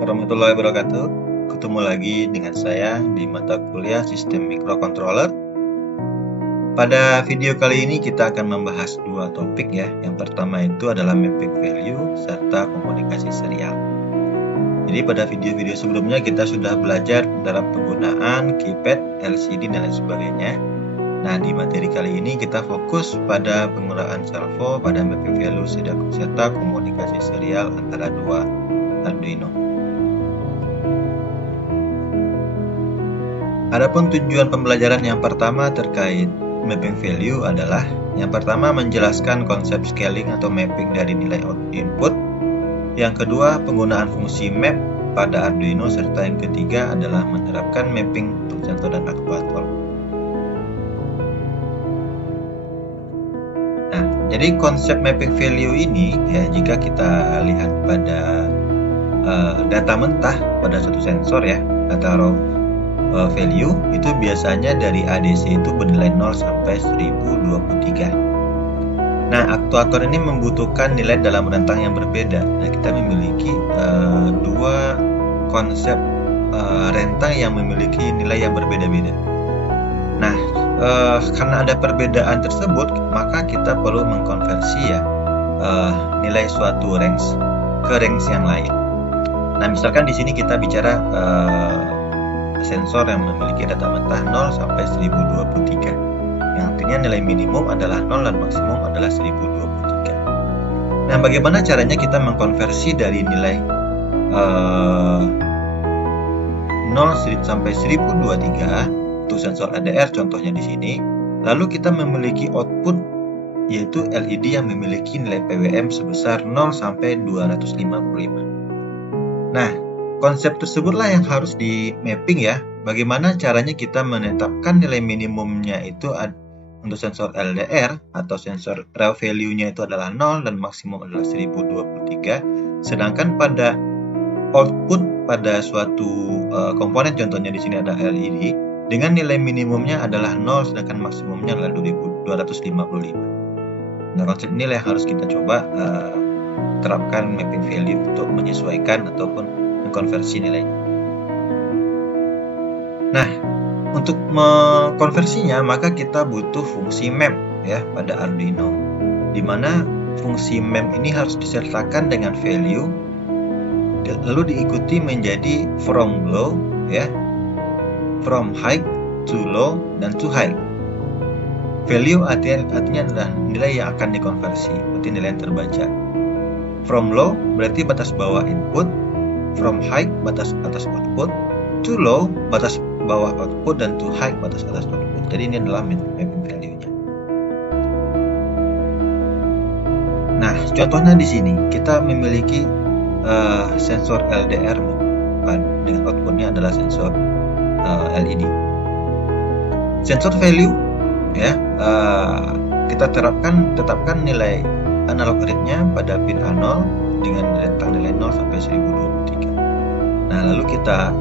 warahmatullahi wabarakatuh. Ketemu lagi dengan saya di mata kuliah Sistem Microcontroller. Pada video kali ini kita akan membahas dua topik ya. Yang pertama itu adalah mapping value serta komunikasi serial. Jadi pada video-video sebelumnya kita sudah belajar dalam penggunaan keypad, LCD dan lain sebagainya. Nah, di materi kali ini kita fokus pada penggunaan servo pada mapping value serta komunikasi serial antara dua Arduino. Adapun tujuan pembelajaran yang pertama terkait mapping value adalah yang pertama menjelaskan konsep scaling atau mapping dari nilai input. Yang kedua, penggunaan fungsi map pada Arduino, serta yang ketiga adalah menerapkan mapping untuk sensor dan aktuator. Nah, jadi konsep mapping value ini ya, jika kita lihat pada data mentah pada suatu sensor ya, data raw value itu biasanya dari ADC itu bernilai 0 sampai 1023. Nah, aktuator ini membutuhkan nilai dalam rentang yang berbeda. Nah, kita memiliki dua konsep rentang yang memiliki nilai yang berbeda-beda. Nah, karena ada perbedaan tersebut, maka kita perlu mengkonversi ya nilai suatu range ke range yang lain. Nah, misalkan di sini kita bicara sensor yang memiliki data mentah 0 sampai 1023, yang artinya nilai minimum adalah 0 dan maksimum adalah 1023. Nah, bagaimana caranya kita mengkonversi dari nilai 0 sampai 1023 untuk sensor ADR contohnya di sini, lalu kita memiliki output yaitu LED yang memiliki nilai PWM sebesar 0 sampai 255. Nah, konsep tersebutlah yang harus di mapping ya. Bagaimana caranya kita menetapkan nilai minimumnya itu untuk sensor LDR atau sensor raw value-nya itu adalah 0 dan maksimum adalah 1023. Sedangkan pada output pada suatu komponen, contohnya di sini ada LED, dengan nilai minimumnya adalah 0 sedangkan maksimumnya adalah 255. Nah, konsep inilah yang harus kita coba terapkan mapping value untuk menyesuaikan ataupun mengkonversi nilainya. Nah, untuk mengkonversinya maka kita butuh fungsi map ya pada Arduino, di mana fungsi map ini harus disertakan dengan value lalu diikuti menjadi from low ya, from high to low dan to high. Value artinya adalah nilai yang akan dikonversi, berarti nilai yang terbaca. From low berarti batas bawah input, from high batas atas output, to low batas bawah output, dan to high batas atas output. Jadi ini adalah mapping value-nya. Nah, contohnya di sini kita memiliki sensor LDR dengan outputnya adalah sensor LED. Sensor value ya, kita tetapkan nilai analog read-nya pada pin A0 dengan rentang nilai 0 sampai 1023. Nah, lalu kita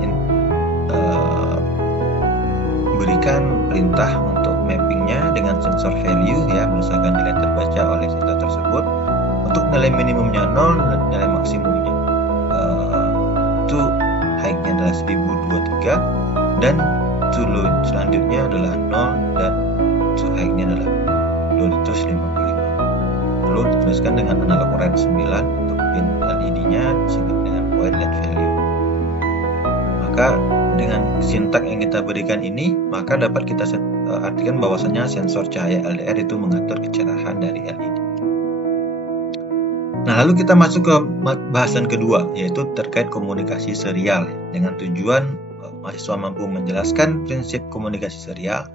berikan perintah untuk mappingnya dengan sensor value ya, berdasarkan nilai terbaca oleh sensor tersebut. Untuk nilai minimumnya 0 dan nilai maksimumnya to high-nya adalah 1023 dan to low selanjutnya adalah 0 dan to high-nya adalah 255. Lalu dituliskan dengan analog red 9 untuk pin LED-nya disebut dengan void LED value. Maka dengan sintak yang kita berikan ini, maka dapat kita artikan bahwasanya sensor cahaya LDR itu mengatur kecerahan dari LED. Nah, lalu kita masuk ke bahasan kedua, yaitu terkait komunikasi serial, dengan tujuan mahasiswa mampu menjelaskan prinsip komunikasi serial,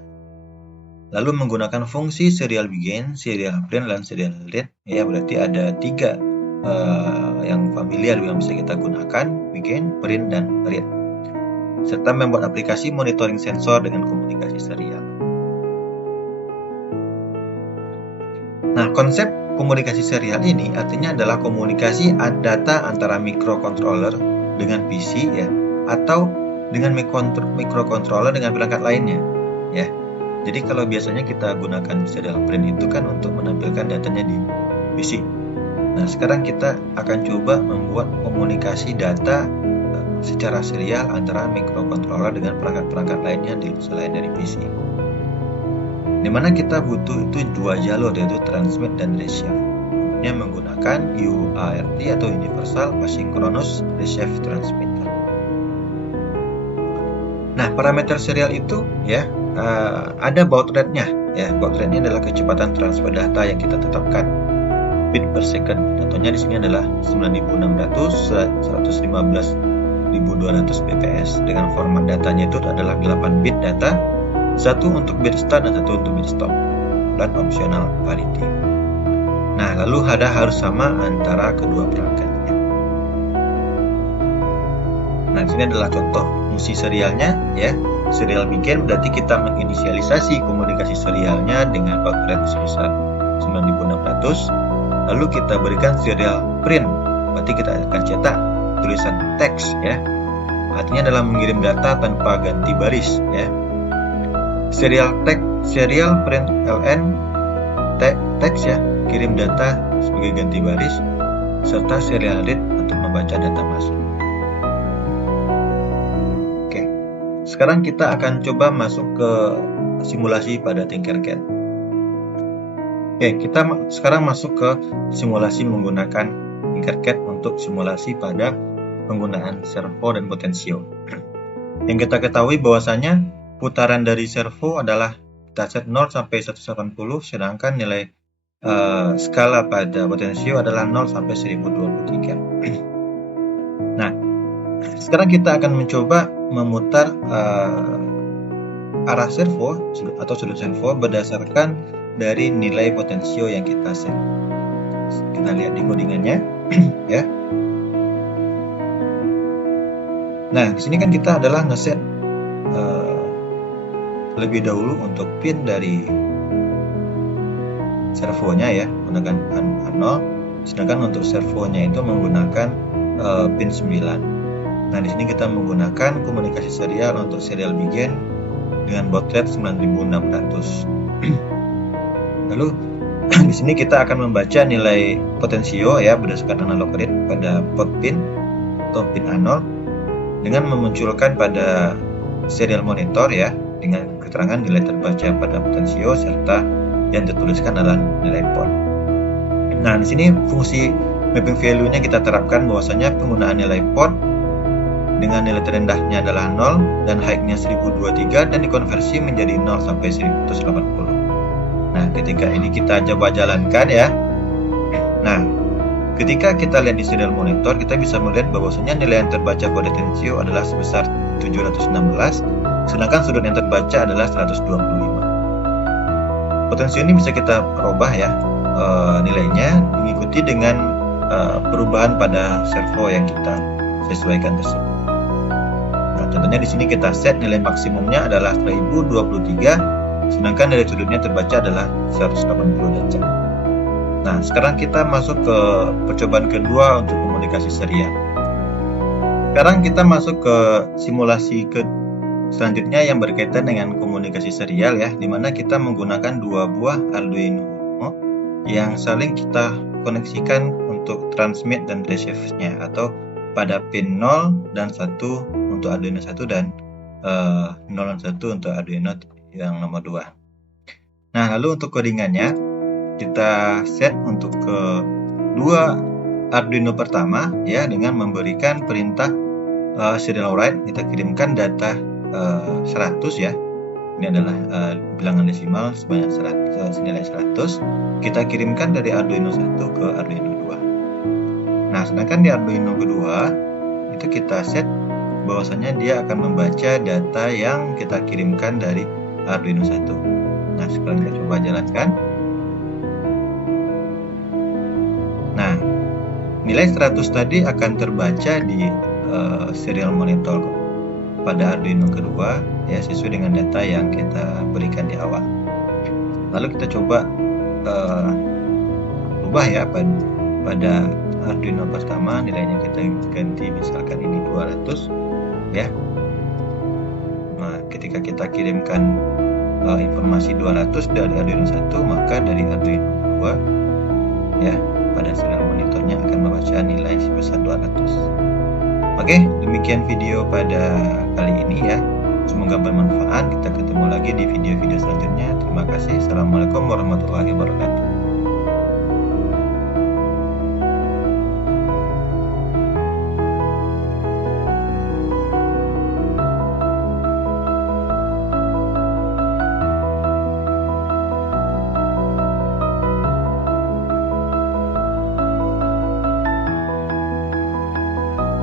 lalu menggunakan fungsi serial begin, serial print, dan serial read. Ya, berarti ada tiga yang familiar yang bisa kita gunakan, begin, print, dan read. Serta membuat aplikasi monitoring sensor dengan komunikasi serial. Nah, konsep komunikasi serial ini artinya adalah komunikasi data antara microcontroller dengan PC ya, atau dengan microcontroller dengan perangkat lainnya ya. Jadi kalau biasanya kita gunakan serial print itu kan untuk menampilkan datanya di PC. Nah, sekarang kita akan coba membuat komunikasi data secara serial antara microcontroller dengan perangkat-perangkat lainnya selain dari PC. Dimana kita butuh itu dua jalur, yaitu transmit dan reshift, yang menggunakan UART atau Universal Asynchronous Reshift Transmitter. Nah, parameter serial itu ya ada baud rate-nya. Ya, baud rate-nya adalah kecepatan transfer data yang kita tetapkan, bit per second. Contohnya di sini adalah 9600, 115.200 bps. Dengan format datanya itu adalah 8 bit data, satu untuk bit start dan satu untuk bit stop, dan optional parity. Nah, lalu harus sama antara kedua perangkatnya. Nah, di sini adalah contoh fungsi serialnya ya. Serial begin berarti kita menginisialisasi komunikasi serialnya dengan baud rate sebesar 9600. Lalu kita berikan serial print, berarti kita akan cetak tulisan teks ya. Artinya adalah mengirim data tanpa ganti baris ya. Serial print ln teks ya, kirim data sebagai ganti baris, serta serial read untuk membaca data masuk. Oke, sekarang kita akan coba masuk ke simulasi pada Tinkercad. Oke, kita sekarang masuk ke simulasi menggunakan Tinkercad untuk simulasi pada penggunaan servo dan potensio. Yang kita ketahui bahwasanya putaran dari servo adalah kita set 0 sampai 180, sedangkan nilai skala pada potensio adalah 0 sampai 1023. Nah, sekarang kita akan mencoba memutar arah servo atau sudut servo berdasarkan dari nilai potensio yang kita set. Kita lihat di codingannya ya. Nah, di sini kan kita adalah ngeset lebih dahulu untuk pin dari servonya ya, menggunakan A0, sedangkan untuk servonya itu menggunakan pin 9. Nah, di sini kita menggunakan komunikasi serial untuk serial begin dengan baud rate 9600. Lalu di sini kita akan membaca nilai potensio ya berdasarkan analog read pada port pin atau pin A0 dengan memunculkan pada serial monitor ya dengan keterangan nilai terbaca pada potensio serta yang dituliskan adalah nilai port. Nah, di sini fungsi mapping value-nya kita terapkan bahwasanya penggunaan nilai port dengan nilai terendahnya adalah 0 dan height-nya 1023 dan dikonversi menjadi 0 sampai 1180. Nah, ketika ini kita coba jalankan ya. Nah, ketika kita lihat di serial monitor, kita bisa melihat bahwasanya nilai yang terbaca pada potensio adalah sebesar 716, sedangkan sudut yang terbaca adalah 125. Potensio ini bisa kita rubah ya nilainya mengikuti dengan perubahan pada servo yang kita sesuaikan tersebut. Nah, contohnya di sini kita set nilai maksimumnya adalah 1023. Sedangkan dari sudutnya terbaca adalah 180 derajat. Nah, sekarang kita masuk ke percobaan kedua untuk komunikasi serial. Sekarang kita masuk ke simulasi selanjutnya yang berkaitan dengan komunikasi serial ya, dimana kita menggunakan dua buah Arduino Uno yang saling kita koneksikan untuk transmit dan receive-nya, atau pada pin 0 dan 1 untuk Arduino 1 dan 0 dan 1 untuk Arduino yang nomor 2. Nah, lalu untuk codingannya kita set untuk kedua Arduino pertama ya dengan memberikan perintah serial write. Kita kirimkan data 100 ya. Ini adalah bilangan desimal sebanyak 100, senilai 100. Kita kirimkan dari Arduino 1 ke Arduino 2. Nah, sedangkan di Arduino kedua itu kita set bahwasanya dia akan membaca data yang kita kirimkan dari Arduino 1. Nah, sekarang kita coba jalankan. Nah, nilai 100 tadi akan terbaca di serial monitor pada Arduino kedua ya, sesuai dengan data yang kita berikan di awal. Lalu kita coba ubah ya pada Arduino pertama, nilainya kita ganti misalkan ini 200 ya. Nah, ketika kita kirimkan informasi 200 dari Arduino 1, maka dari Arduino 2 ya pada serial monitornya akan membaca nilai sebesar 200. Oke, demikian video pada kali ini ya. Semoga bermanfaat. Kita ketemu lagi di video-video selanjutnya. Terima kasih. Assalamualaikum warahmatullahi wabarakatuh.